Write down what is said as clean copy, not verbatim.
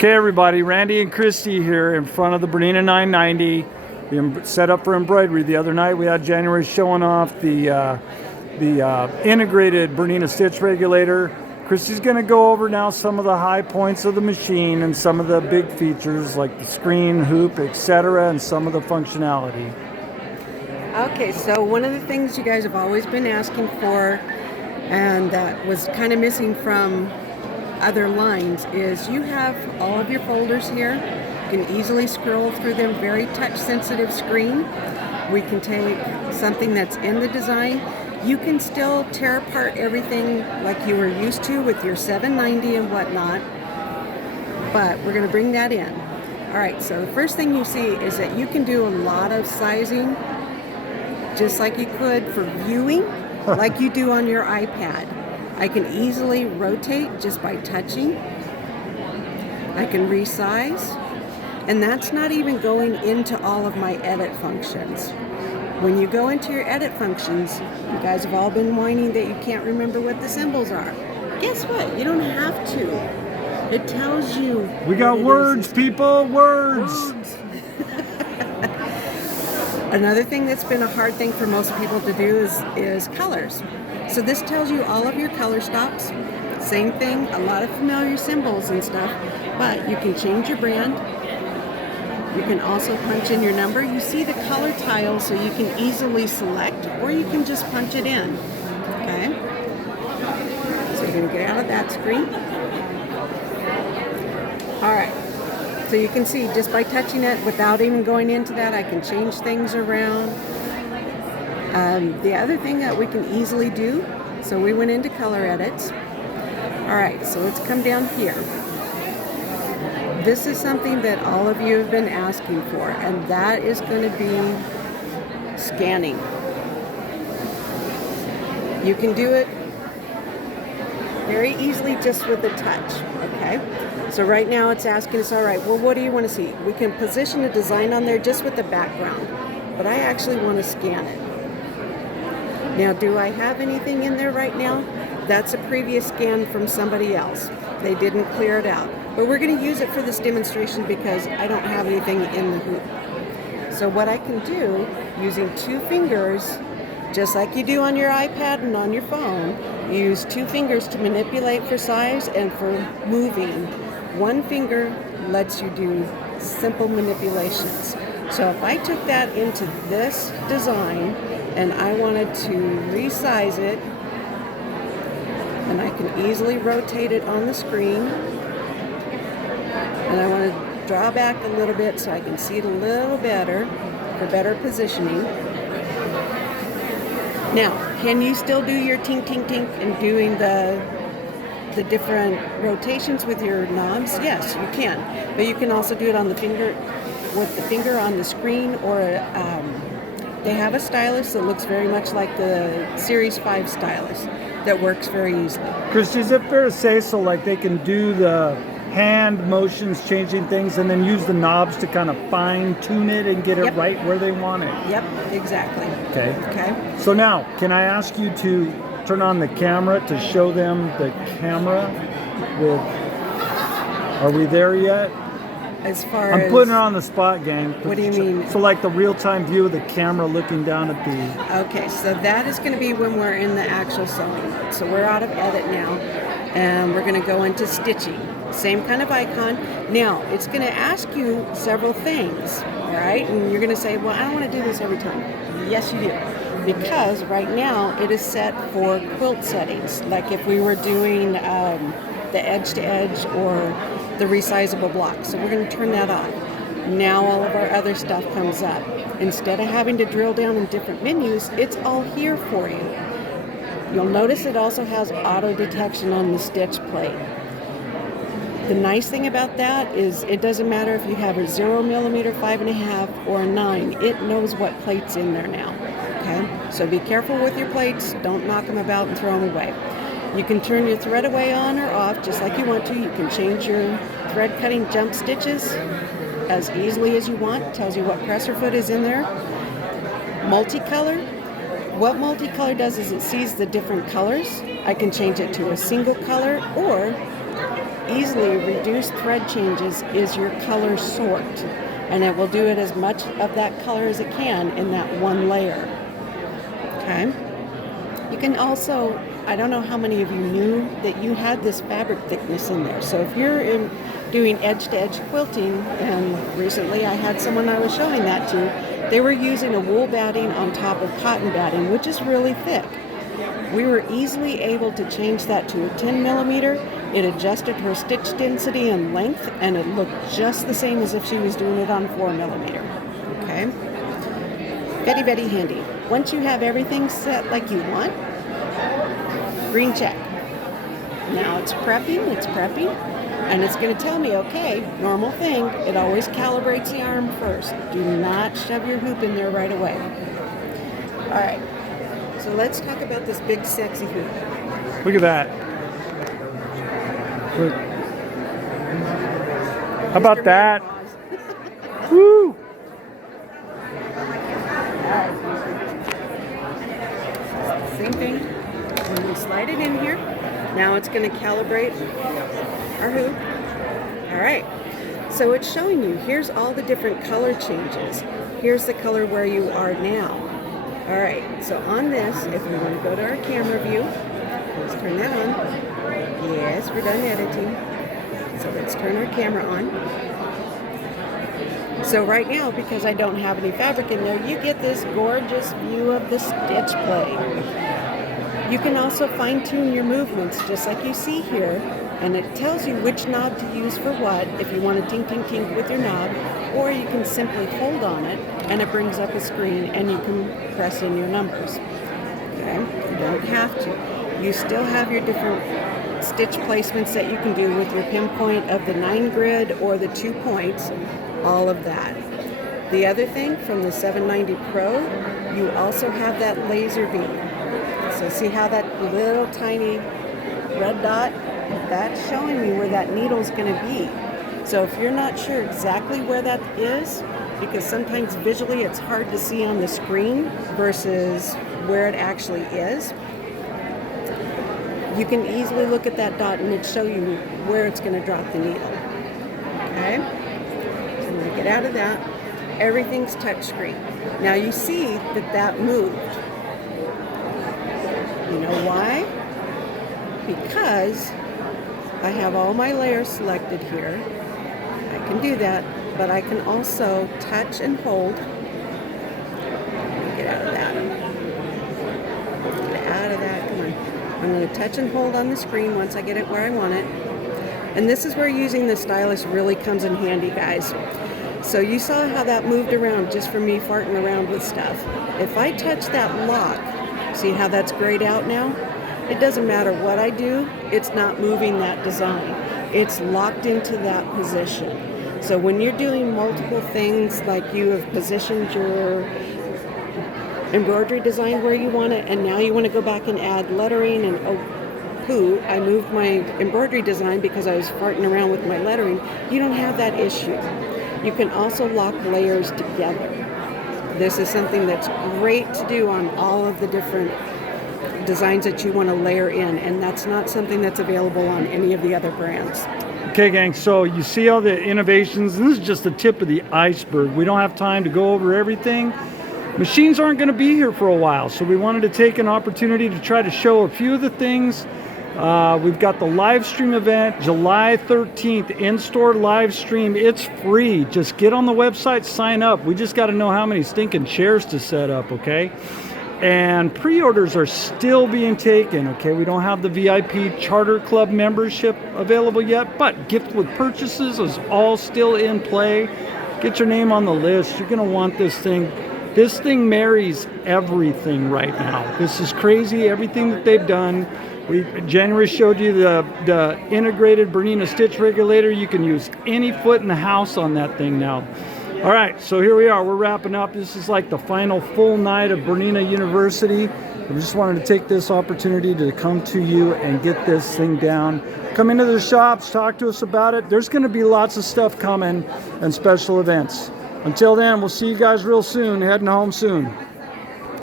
Okay, everybody, Randy and Christy here in front of the BERNINA 990. Set up for embroidery. The other night we had January showing off the integrated BERNINA stitch regulator. Christy's going to go over now some of the high points of the machine and some of the big features like the screen, hoop, etc., and some of the functionality. Okay, so one of the things you guys have always been asking for, and that was kind of missing from other lines, is you have all of your folders here. You can easily scroll through them, very touch sensitive screen. We can take something that's in the design. You can still tear apart everything like you were used to with your 790 and whatnot, but we're going to bring that in. All right, so the first thing you see is that you can do a lot of sizing just like you could for viewing, like you do on your iPad. I can easily rotate just by touching. I can resize, and that's not even going into all of my edit functions. When you go into your edit functions, you guys have all been whining that you can't remember what the symbols are. Guess what? You don't have to. It tells you. We got words, people, words. Another thing that's been a hard thing for most people to do is colors. So this tells you all of your color stops. Same thing, a lot of familiar symbols and stuff, but you can change your brand. You can also punch in your number. You see the color tile, so you can easily select, or you can just punch it in, okay? So you're gonna get out of that screen. All right, so you can see just by touching it, without even going into that, I can change things around. The other thing that we can easily do, so we went into color edits. All right, so let's come down here. This is something that all of you have been asking for, and that is going to be scanning. You can do it very easily just with a touch, okay? So right now it's asking us, all right, well, what do you want to see? We can position a design on there just with the background, but I actually want to scan it. Now, do I have anything in there right now? That's a previous scan from somebody else. They didn't clear it out. But we're going to use it for this demonstration because I don't have anything in the hoop. So what I can do, using two fingers, just like you do on your iPad and on your phone, you use two fingers to manipulate for size and for moving. One finger lets you do simple manipulations. So if I took that into this design and I wanted to resize it, and I can easily rotate it on the screen, and I want to draw back a little bit so I can see it a little better for better positioning. Now, can you still do your tink, tink, tink and doing the different rotations with your knobs? Yes, you can. But you can also do it on the finger, with the finger on the screen, or they have a stylus that looks very much like the Series 5 stylus that works very easily. Christy, is it fair to say, so like they can do the hand motions, changing things, and then use the knobs to kind of fine tune it and get it right where they want it? Yep, exactly. Okay. Okay. So now, can I ask you to turn on the camera to show them the camera with, are we there yet? As far I'm putting it on the spot, gang. What do you mean? So like the real-time view of the camera looking down at the... Okay, so that is going to be when we're in the actual sewing mode. So we're out of edit now, and we're going to go into stitching. Same kind of icon. Now, it's going to ask you several things, all right? And you're going to say, well, I don't want to do this every time. Yes, you do. Because right now it is set for quilt settings, like if we were doing the edge-to-edge or the resizable block. So we're going to turn that on. Now all of our other stuff comes up. Instead of having to drill down in different menus, it's all here for you. You'll notice it also has auto detection on the stitch plate. The nice thing about that is it doesn't matter if you have a 0 millimeter, 5.5, or a 9. It knows what plate's in there now. Okay? So be careful with your plates. Don't knock them about and throw them away. You can turn your thread away on or off just like you want to. You can change your thread cutting jump stitches as easily as you want. It tells you what presser foot is in there. Multicolor. What multicolor does is it sees the different colors. I can change it to a single color, or easily reduce thread changes is your color sort. And it will do it as much of that color as it can in that one layer. Okay? You can also, I don't know how many of you knew that you had this fabric thickness in there. So if you're doing edge-to-edge quilting, and recently I had someone I was showing that to, they were using a wool batting on top of cotton batting, which is really thick. We were easily able to change that to a 10 millimeter. It adjusted her stitch density and length, and it looked just the same as if she was doing it on 4 millimeter. Okay? Very, very handy. Once you have everything set like you want, green check. Now it's prepping, and it's going to tell me, okay, normal thing, it always calibrates the arm first. Do not shove your hoop in there right away. All right, so let's talk about this big sexy hoop. Look at that. Look. How about that? Woo! Same thing. When we slide it in here, now it's going to calibrate our hoop. All right. So it's showing you, here's all the different color changes. Here's the color where you are now. All right. So on this, if we want to go to our camera view, let's turn that on. Yes, we're done editing. So let's turn our camera on. So right now, because I don't have any fabric in there, you get this gorgeous view of the stitch plate. You can also fine-tune your movements just like you see here, and it tells you which knob to use for what, if you want to tink, tink, tink with your knob, or you can simply hold on it, and it brings up a screen, and you can press in your numbers. Okay? You don't have to. You still have your different stitch placements that you can do with your pinpoint of the 9 grid or the 2 points, all of that. The other thing, from the 790 Pro, you also have that laser beam. So see how that little tiny red dot, that's showing you where that needle's going to be. So if you're not sure exactly where that is, because sometimes visually it's hard to see on the screen versus where it actually is, you can easily look at that dot and it show you where it's going to drop the needle. Okay? So I'm going to get out of that. Everything's touchscreen. Now you see that that moved. You know why? Because I have all my layers selected here. I can do that, but I can also touch and hold. Get out of that. Get out of that. Come on. I'm going to touch and hold on the screen once I get it where I want it. And this is where using the stylus really comes in handy, guys. So you saw how that moved around just for me farting around with stuff. If I touch that lock, see how that's grayed out now? It doesn't matter what I do, it's not moving that design. It's locked into that position. So when you're doing multiple things, like you have positioned your embroidery design where you want it, and now you want to go back and add lettering, and oh poo, I moved my embroidery design because I was farting around with my lettering, you don't have that issue. You can also lock layers together. This is something that's great to do on all of the different designs that you want to layer in, and that's not something that's available on any of the other brands. Okay, gang, so you see all the innovations, and this is just the tip of the iceberg. We don't have time to go over everything. Machines aren't going to be here for a while, so we wanted to take an opportunity to try to show a few of the things. We've got the live stream event July 13th, in-store live stream. It's free. Just get on the website, sign up. We just got to know how many stinking chairs to set up, okay? And pre-orders are still being taken, okay? We don't have the VIP Charter Club membership available yet, but gift with purchases is all still in play. Get your name on the list. You're going to want this thing. This thing marries everything right now. This is crazy, everything that they've done. January showed you the integrated BERNINA stitch regulator. You can use any foot in the house on that thing now. All right, so here we are. We're wrapping up. This is like the final full night of BERNINA University. I just wanted to take this opportunity to come to you and get this thing down. Come into the shops, talk to us about it. There's going to be lots of stuff coming and special events. Until then, we'll see you guys real soon. Heading home soon.